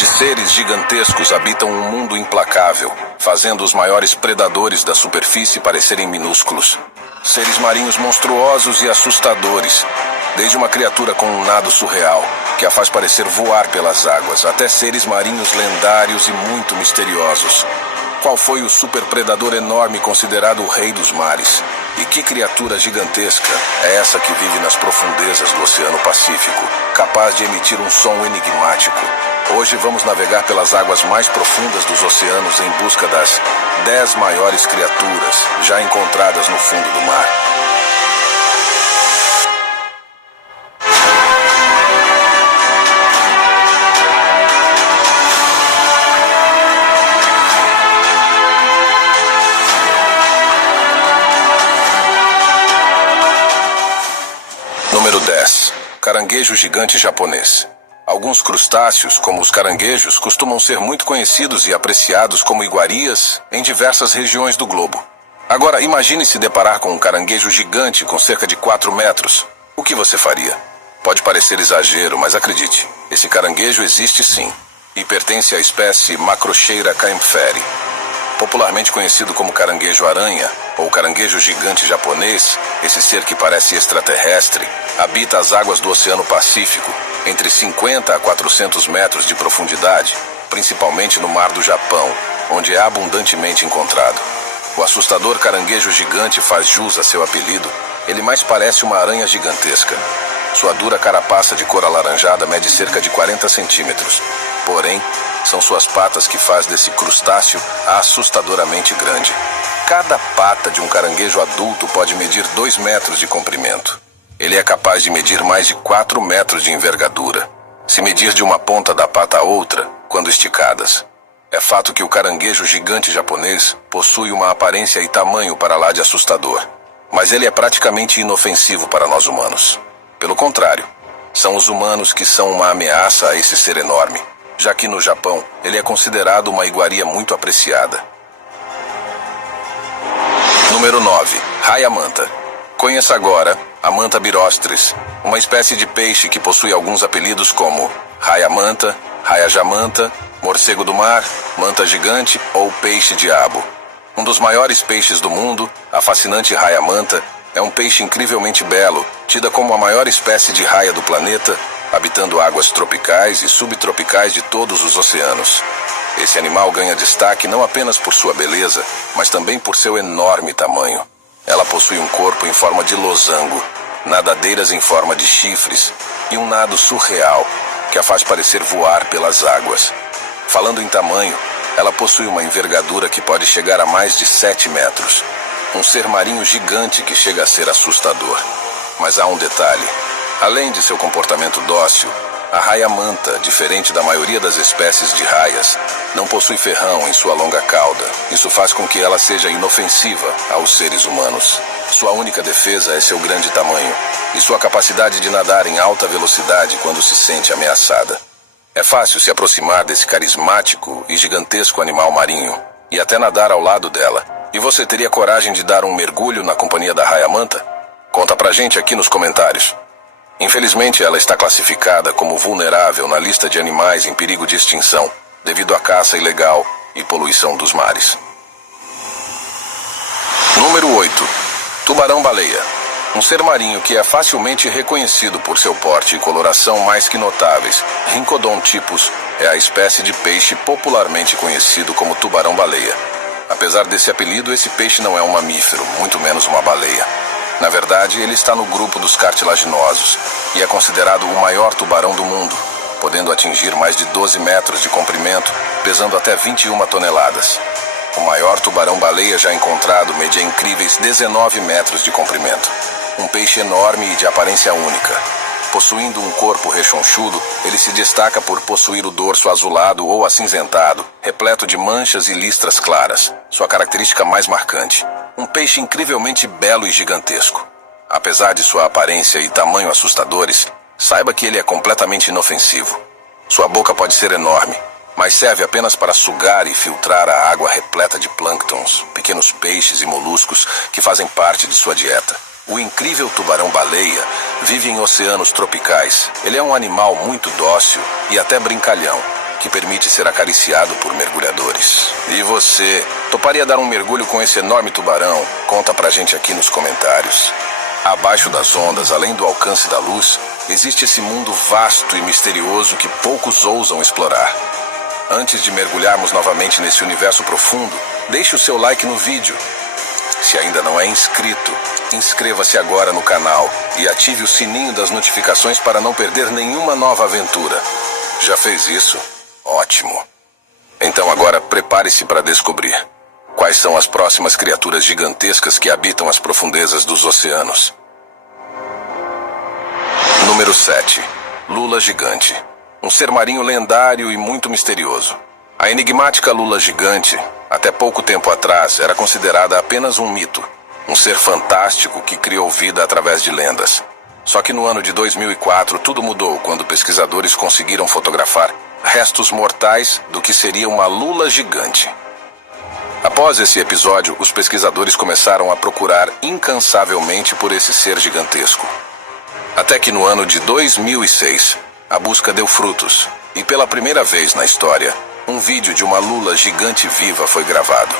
onde seres gigantescos habitam um mundo implacável, fazendo os maiores predadores da superfície parecerem minúsculos. Seres marinhos monstruosos e assustadores, desde uma criatura com um nado surreal, que a faz parecer voar pelas águas, até seres marinhos lendários e muito misteriosos. Qual foi o superpredador enorme considerado o rei dos mares? E que criatura gigantesca é essa que vive nas profundezas do Oceano Pacífico, capaz de emitir um som enigmático? Hoje vamos navegar pelas águas mais profundas dos oceanos em busca das 10 maiores criaturas já encontradas no fundo do mar. Número 10. Caranguejo gigante japonês. Alguns crustáceos, como os caranguejos, costumam ser muito conhecidos e apreciados como iguarias em diversas regiões do globo. Agora, imagine se deparar com um caranguejo gigante com cerca de 4 metros. O que você faria? Pode parecer exagero, mas acredite, esse caranguejo existe sim, e pertence à espécie Macrocheira caempferi. Popularmente conhecido como caranguejo-aranha, ou caranguejo gigante japonês, esse ser que parece extraterrestre, habita as águas do Oceano Pacífico, entre 50 a 400 metros de profundidade, principalmente no Mar do Japão, onde é abundantemente encontrado. O assustador caranguejo gigante faz jus a seu apelido. Ele mais parece uma aranha gigantesca. Sua dura carapaça de cor alaranjada mede cerca de 40 centímetros. Porém, são suas patas que faz desse crustáceo assustadoramente grande. Cada pata de um caranguejo adulto pode medir 2 metros de comprimento. Ele é capaz de medir mais de 4 metros de envergadura, se medir de uma ponta da pata a outra, quando esticadas. É fato que o caranguejo gigante japonês possui uma aparência e tamanho para lá de assustador, mas ele é praticamente inofensivo para nós humanos. Pelo contrário, são os humanos que são uma ameaça a esse ser enorme, já que no Japão ele é considerado uma iguaria muito apreciada. Número 9. Raia-manta. Conheça agora a manta birostris, uma espécie de peixe que possui alguns apelidos como raia-manta, raia-jamanta, morcego do mar, manta gigante ou peixe-diabo. Um dos maiores peixes do mundo, a fascinante raia-manta, é um peixe incrivelmente belo, tida como a maior espécie de raia do planeta, habitando águas tropicais e subtropicais de todos os oceanos. Esse animal ganha destaque não apenas por sua beleza, mas também por seu enorme tamanho. Ela possui um corpo em forma de losango, nadadeiras em forma de chifres e um nado surreal que a faz parecer voar pelas águas. Falando em tamanho, ela possui uma envergadura que pode chegar a mais de 7 metros. Um ser marinho gigante que chega a ser assustador. Mas há um detalhe. Além de seu comportamento dócil, a raia-manta, diferente da maioria das espécies de raias, não possui ferrão em sua longa cauda. Isso faz com que ela seja inofensiva aos seres humanos. Sua única defesa é seu grande tamanho e sua capacidade de nadar em alta velocidade quando se sente ameaçada. É fácil se aproximar desse carismático e gigantesco animal marinho e até nadar ao lado dela. E você teria coragem de dar um mergulho na companhia da raia-manta? Conta pra gente aqui nos comentários. Infelizmente, ela está classificada como vulnerável na lista de animais em perigo de extinção, devido à caça ilegal e poluição dos mares. Número 8. Tubarão-baleia. Um ser marinho que é facilmente reconhecido por seu porte e coloração mais que notáveis. Rhincodon typus é a espécie de peixe popularmente conhecido como tubarão-baleia. Apesar desse apelido, esse peixe não é um mamífero, muito menos uma baleia. Na verdade, ele está no grupo dos cartilaginosos e é considerado o maior tubarão do mundo, podendo atingir mais de 12 metros de comprimento, pesando até 21 toneladas. O maior tubarão-baleia já encontrado media incríveis 19 metros de comprimento. Um peixe enorme e de aparência única. Possuindo um corpo rechonchudo, ele se destaca por possuir o dorso azulado ou acinzentado, repleto de manchas e listras claras, sua característica mais marcante. Um peixe incrivelmente belo e gigantesco. Apesar de sua aparência e tamanho assustadores, saiba que ele é completamente inofensivo. Sua boca pode ser enorme, mas serve apenas para sugar e filtrar a água repleta de plânctons, pequenos peixes e moluscos que fazem parte de sua dieta. O incrível tubarão-baleia vive em oceanos tropicais. Ele é um animal muito dócil e até brincalhão. que permite ser acariciado por mergulhadores. E você, toparia dar um mergulho com esse enorme tubarão? Conta pra gente aqui nos comentários. Abaixo das ondas, além do alcance da luz, existe esse mundo vasto e misterioso que poucos ousam explorar. Antes de mergulharmos novamente nesse universo profundo, deixe o seu like no vídeo. Se ainda não é inscrito, inscreva-se agora no canal e ative o sininho das notificações para não perder nenhuma nova aventura. Já fez isso? Ótimo! Então agora prepare-se para descobrir quais são as próximas criaturas gigantescas que habitam as profundezas dos oceanos. Número 7. Lula gigante. Um ser marinho lendário e muito misterioso. A enigmática lula gigante, até pouco tempo atrás, era considerada apenas um mito. Um ser fantástico que criou vida através de lendas. Só que no ano de 2004 tudo mudou quando pesquisadores conseguiram fotografar restos mortais do que seria uma lula gigante. Após esse episódio, os pesquisadores começaram a procurar incansavelmente por esse ser gigantesco. Até que no ano de 2006, a busca deu frutos, e pela primeira vez na história, um vídeo de uma lula gigante viva foi gravado.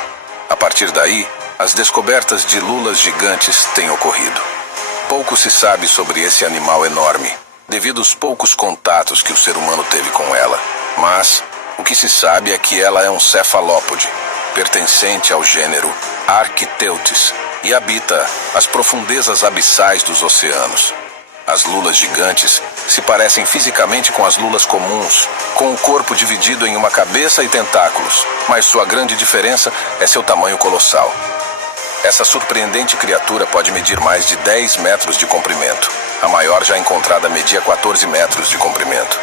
A partir daí, as descobertas de lulas gigantes têm ocorrido. Pouco se sabe sobre esse animal enorme, devido aos poucos contatos que o ser humano teve com ela. Mas o que se sabe é que ela é um cefalópode, pertencente ao gênero Arquiteutis, e habita as profundezas abissais dos oceanos. As lulas gigantes se parecem fisicamente com as lulas comuns, com o corpo dividido em uma cabeça e tentáculos, mas sua grande diferença é seu tamanho colossal. Essa surpreendente criatura pode medir mais de 10 metros de comprimento. A maior já encontrada media 14 metros de comprimento.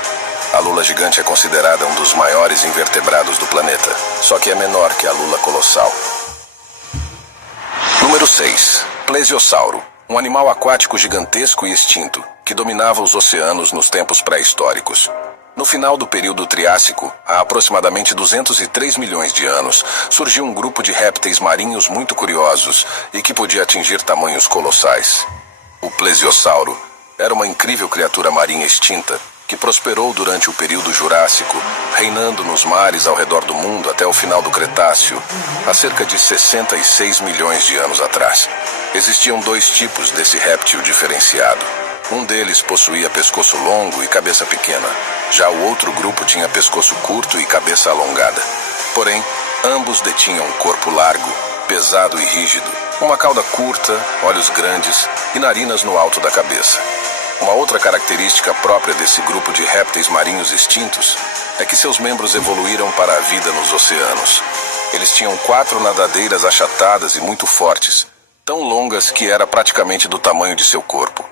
A lula gigante é considerada um dos maiores invertebrados do planeta, só que é menor que a lula colossal. Número 6. Plesiosauro. Um animal aquático gigantesco e extinto, que dominava os oceanos nos tempos pré-históricos. No final do período Triássico, há aproximadamente 203 milhões de anos, surgiu um grupo de répteis marinhos muito curiosos e que podia atingir tamanhos colossais. O plesiosauro era uma incrível criatura marinha extinta que prosperou durante o período Jurássico, reinando nos mares ao redor do mundo até o final do Cretáceo, há cerca de 66 milhões de anos atrás. Existiam dois tipos desse réptil diferenciado. Um deles possuía pescoço longo e cabeça pequena. Já o outro grupo tinha pescoço curto e cabeça alongada. Porém, ambos detinham um corpo largo, pesado e rígido, uma cauda curta, olhos grandes e narinas no alto da cabeça. Uma outra característica própria desse grupo de répteis marinhos extintos é que seus membros evoluíram para a vida nos oceanos. Eles tinham 4 nadadeiras achatadas e muito fortes, tão longas que era praticamente do tamanho de seu corpo.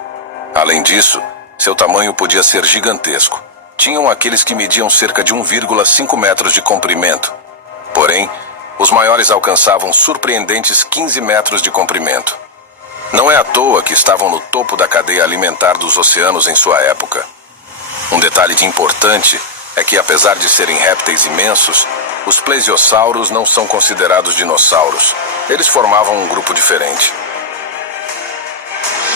Além disso, seu tamanho podia ser gigantesco. Tinham aqueles que mediam cerca de 1,5 metros de comprimento. Porém, os maiores alcançavam surpreendentes 15 metros de comprimento. Não é à toa que estavam no topo da cadeia alimentar dos oceanos em sua época. Um detalhe importante é que, apesar de serem répteis imensos, os plesiosauros não são considerados dinossauros. Eles formavam um grupo diferente.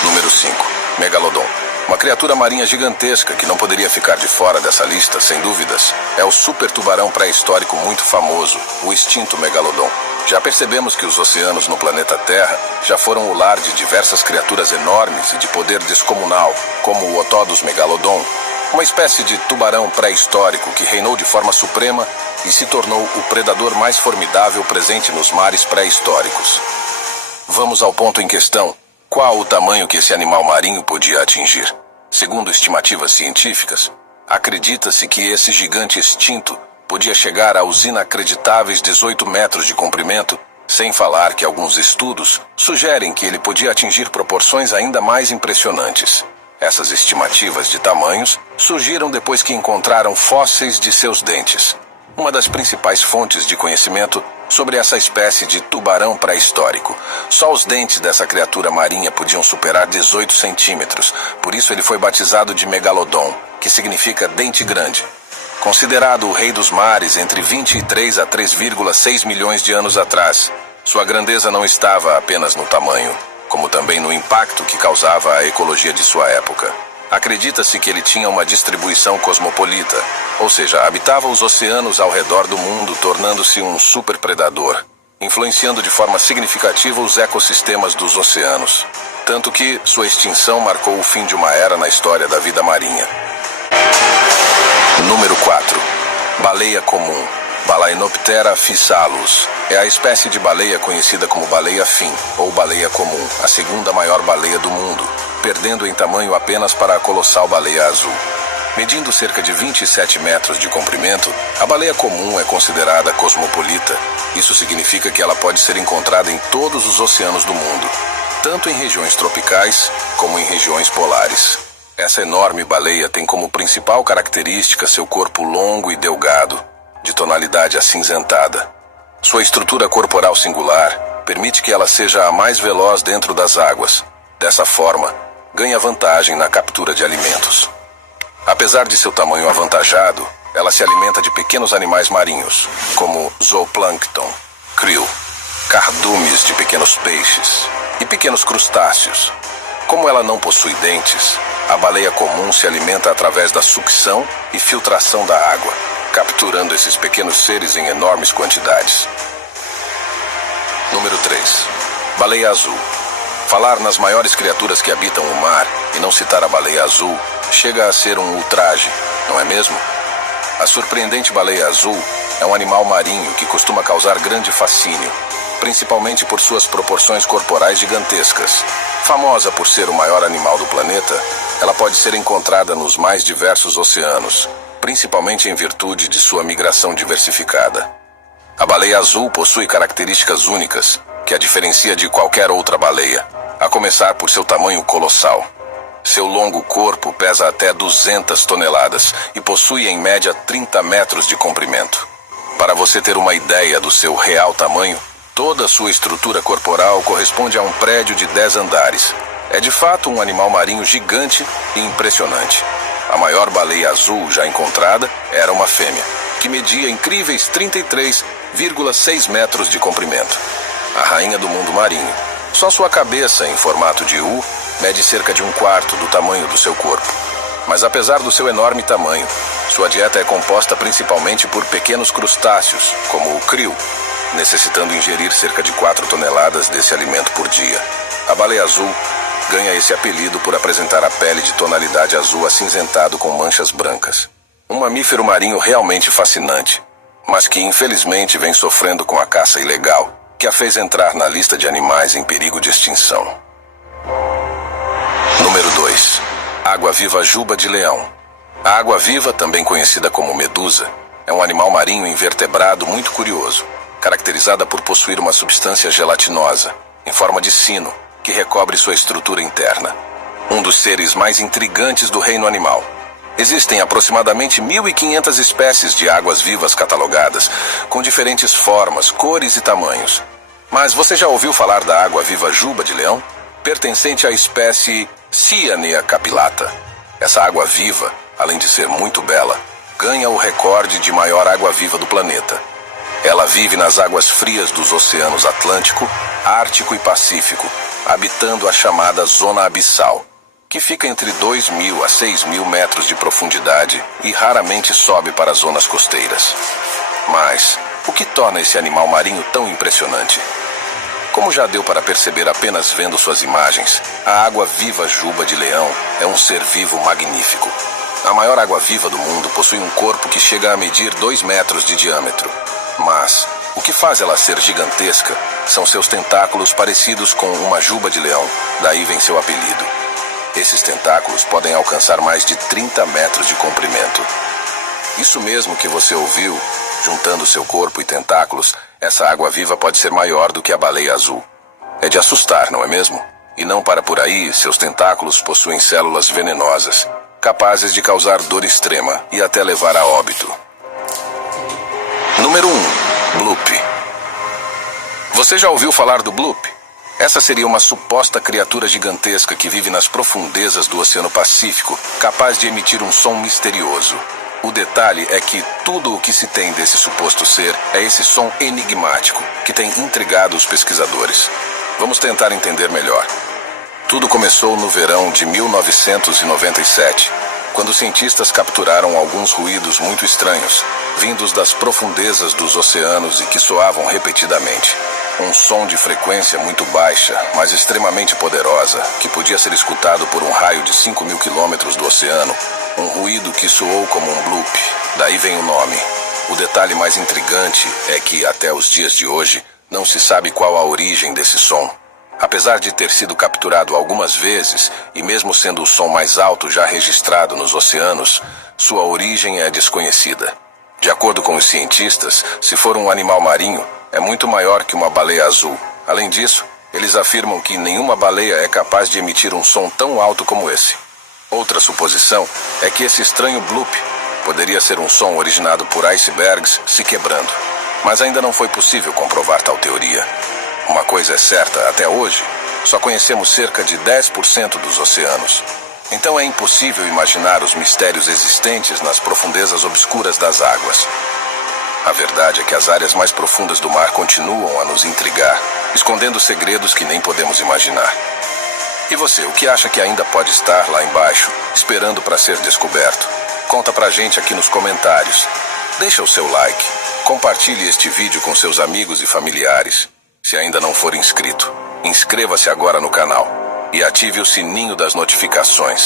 Número 5. Megalodon. Uma criatura marinha gigantesca que não poderia ficar de fora dessa lista, sem dúvidas, é o super tubarão pré-histórico muito famoso, o extinto Megalodon. Já percebemos que os oceanos no planeta Terra já foram o lar de diversas criaturas enormes e de poder descomunal, como o Otodus Megalodon, uma espécie de tubarão pré-histórico que reinou de forma suprema e se tornou o predador mais formidável presente nos mares pré-históricos. Vamos ao ponto em questão. Qual o tamanho que esse animal marinho podia atingir? Segundo estimativas científicas, acredita-se que esse gigante extinto podia chegar aos inacreditáveis 18 metros de comprimento, sem falar que alguns estudos sugerem que ele podia atingir proporções ainda mais impressionantes. Essas estimativas de tamanhos surgiram depois que encontraram fósseis de seus dentes, uma das principais fontes de conhecimento sobre essa espécie de tubarão pré-histórico. Só os dentes dessa criatura marinha podiam superar 18 centímetros, por isso ele foi batizado de Megalodon, que significa dente grande. Considerado o rei dos mares entre 23 a 3,6 milhões de anos atrás, sua grandeza não estava apenas no tamanho, como também no impacto que causava a ecologia de sua época. Acredita-se que ele tinha uma distribuição cosmopolita, ou seja, habitava os oceanos ao redor do mundo, tornando-se um superpredador, influenciando de forma significativa os ecossistemas dos oceanos, tanto que sua extinção marcou o fim de uma era na história da vida marinha. Número 4. Baleia comum. Balaenoptera physalus. É a espécie de baleia conhecida como baleia-fim, ou baleia comum, a segunda maior baleia do mundo, perdendo em tamanho apenas para a colossal baleia azul. Medindo cerca de 27 metros de comprimento, a baleia comum é considerada cosmopolita. Isso significa que ela pode ser encontrada em todos os oceanos do mundo, tanto em regiões tropicais como em regiões polares. Essa enorme baleia tem como principal característica seu corpo longo e delgado, de tonalidade acinzentada. Sua estrutura corporal singular permite que ela seja a mais veloz dentro das águas. Dessa forma, ganha vantagem na captura de alimentos. Apesar de seu tamanho avantajado, ela se alimenta de pequenos animais marinhos, como zooplâncton, krill, cardumes de pequenos peixes e pequenos crustáceos. Como ela não possui dentes, a baleia comum se alimenta através da sucção e filtração da água, capturando esses pequenos seres em enormes quantidades. Número 3. Baleia azul. Falar nas maiores criaturas que habitam o mar e não citar a baleia azul chega a ser um ultraje, não é mesmo? A surpreendente baleia azul é um animal marinho que costuma causar grande fascínio, principalmente por suas proporções corporais gigantescas. Famosa por ser o maior animal do planeta, ela pode ser encontrada nos mais diversos oceanos, principalmente em virtude de sua migração diversificada. A baleia azul possui características únicas que a diferencia de qualquer outra baleia, a começar por seu tamanho colossal. Seu longo corpo pesa até 200 toneladas e possui em média 30 metros de comprimento. Para você ter uma ideia do seu real tamanho, toda a sua estrutura corporal corresponde a um prédio de 10 andares. É de fato um animal marinho gigante e impressionante. A maior baleia azul já encontrada era uma fêmea, que media incríveis 33,6 metros de comprimento. A rainha do mundo marinho. Só sua cabeça, em formato de U, mede cerca de 1/4 do tamanho do seu corpo. Mas apesar do seu enorme tamanho, sua dieta é composta principalmente por pequenos crustáceos, como o krill, necessitando ingerir cerca de 4 toneladas desse alimento por dia. A baleia azul ganha esse apelido por apresentar a pele de tonalidade azul acinzentado com manchas brancas. Um mamífero marinho realmente fascinante, mas que infelizmente vem sofrendo com a caça ilegal, que a fez entrar na lista de animais em perigo de extinção. Número 2. Água-viva juba de leão. A água-viva, também conhecida como medusa, é um animal marinho invertebrado muito curioso, caracterizada por possuir uma substância gelatinosa, em forma de sino, que recobre sua estrutura interna. Um dos seres mais intrigantes do reino animal. Existem aproximadamente 1.500 espécies de águas-vivas catalogadas, com diferentes formas, cores e tamanhos. Mas você já ouviu falar da água-viva juba de leão? Pertencente à espécie Cyanea capillata. Essa água-viva, além de ser muito bela, ganha o recorde de maior água-viva do planeta. Ela vive nas águas frias dos oceanos Atlântico, Ártico e Pacífico, habitando a chamada zona abissal, que fica entre 2.000 a 6.000 metros de profundidade e raramente sobe para as zonas costeiras. Mas o que torna esse animal marinho tão impressionante? Como já deu para perceber apenas vendo suas imagens, a água-viva juba de leão é um ser vivo magnífico. A maior água-viva do mundo possui um corpo que chega a medir 2 metros de diâmetro. Mas o que faz ela ser gigantesca são seus tentáculos parecidos com uma juba de leão, daí vem seu apelido. Esses tentáculos podem alcançar mais de 30 metros de comprimento. Isso mesmo que você ouviu, juntando seu corpo e tentáculos, essa água-viva pode ser maior do que a baleia azul. É de assustar, não é mesmo? E não para por aí, seus tentáculos possuem células venenosas, capazes de causar dor extrema e até levar a óbito. Número 1. Bloop. Você já ouviu falar do bloop? Essa seria uma suposta criatura gigantesca que vive nas profundezas do Oceano Pacífico, capaz de emitir um som misterioso. O detalhe é que tudo o que se tem desse suposto ser é esse som enigmático, que tem intrigado os pesquisadores. Vamos tentar entender melhor. Tudo começou no verão de 1997, quando cientistas capturaram alguns ruídos muito estranhos, vindos das profundezas dos oceanos e que soavam repetidamente. Um som de frequência muito baixa, mas extremamente poderosa, que podia ser escutado por um raio de 5.000 quilômetros do oceano. Um ruído que soou como um bloop, daí vem o nome. O detalhe mais intrigante é que, até os dias de hoje, não se sabe qual a origem desse som. Apesar de ter sido capturado algumas vezes, e mesmo sendo o som mais alto já registrado nos oceanos, sua origem é desconhecida. De acordo com os cientistas, se for um animal marinho, é muito maior que uma baleia azul. Além disso, eles afirmam que nenhuma baleia é capaz de emitir um som tão alto como esse. Outra suposição é que esse estranho bloop poderia ser um som originado por icebergs se quebrando, mas ainda não foi possível comprovar tal teoria. Uma coisa é certa, até hoje, só conhecemos cerca de 10% dos oceanos. Então é impossível imaginar os mistérios existentes nas profundezas obscuras das águas. A verdade é que as áreas mais profundas do mar continuam a nos intrigar, escondendo segredos que nem podemos imaginar. E você, o que acha que ainda pode estar lá embaixo, esperando para ser descoberto? Conta pra gente aqui nos comentários. Deixa o seu like, compartilhe este vídeo com seus amigos e familiares. Se ainda não for inscrito, inscreva-se agora no canal e ative o sininho das notificações.